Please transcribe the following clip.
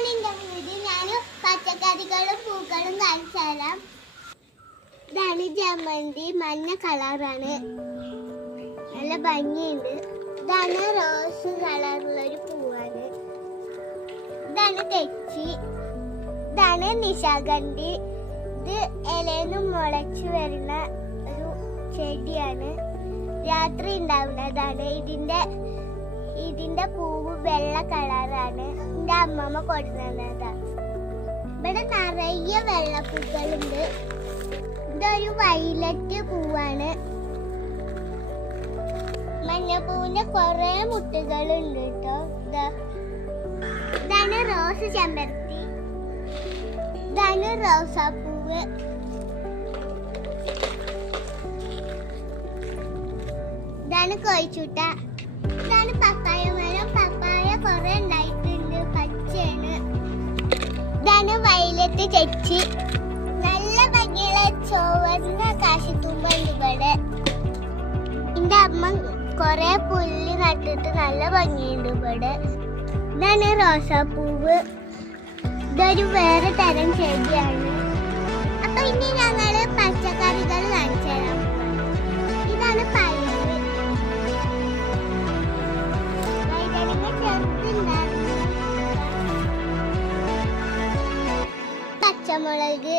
ഇതാണ് എന്റെ വീട്. ഞാൻ പച്ചക്കറികളും പൂക്കളും കാണിച്ചു തരാം. ഇതാണ് ജമന്തി, മഞ്ഞ കളറാണ്, നല്ല ഭംഗിയുണ്ട്. ഇതാണ് റോസ് കളറുള്ളൊരു പൂവാണ്. ഇതാണ് തെച്ചി, ഇതാണ് നിശാഗന്ധി. ഇത് ഇലയിന്ന് മുളച്ചു വരുന്ന ഒരു ചെടിയാണ്, രാത്രി ഉണ്ടാവുന്നതാണ്. ഇതിന്റെ പൂവ് വെള്ള കളറാണ്. എന്റെ അമ്മമ്മ കൊടുക്കുന്നതാണ്. ഇവിടെ നിറയെ വെള്ളപ്പൂക്കളുണ്ട്. ഇതൊരു വയലറ്റ് പൂവാണ്. മഞ്ഞപ്പൂവിന്റെ കൊറേ മുട്ടുകളുണ്ട് കേട്ടോ. ഇതാണ് റോസ് ചെമ്പരത്തി, ഇതാണ് റോസാപ്പൂവ്. ഇതാണ് കോഴിച്ചൂട്ട. ഇതാണ് പപ്പായ മരം. പപ്പായ കൊറേ ഉണ്ടായിട്ടുണ്ട്, പച്ചയാണ്. ഇതാണ് വയലറ്റ് ചെച്ചി, നല്ല ഭംഗിയുള്ള ചുവന്ന കാശിത്തുമ്പുണ്ട് ഇവിടെ. എന്റെ അമ്മ കൊറേ പുല്ല് നട്ടിട്ട് നല്ല ഭംഗിയുണ്ട് ഇവിടെ. ഇതാണ് റോസാപ്പൂവ്. ഇതൊരു വേറെ തരം ചെടിയാണ്. അപ്പൊ ഇനി ഞങ്ങള് പച്ചക്കറികൾ കാണിച്ചു തരാം. ഇതാണ് പയറ്, വഴുതനങ്ങ ചെറുതുണ്ടായിരുന്നു, പച്ചമുളക്,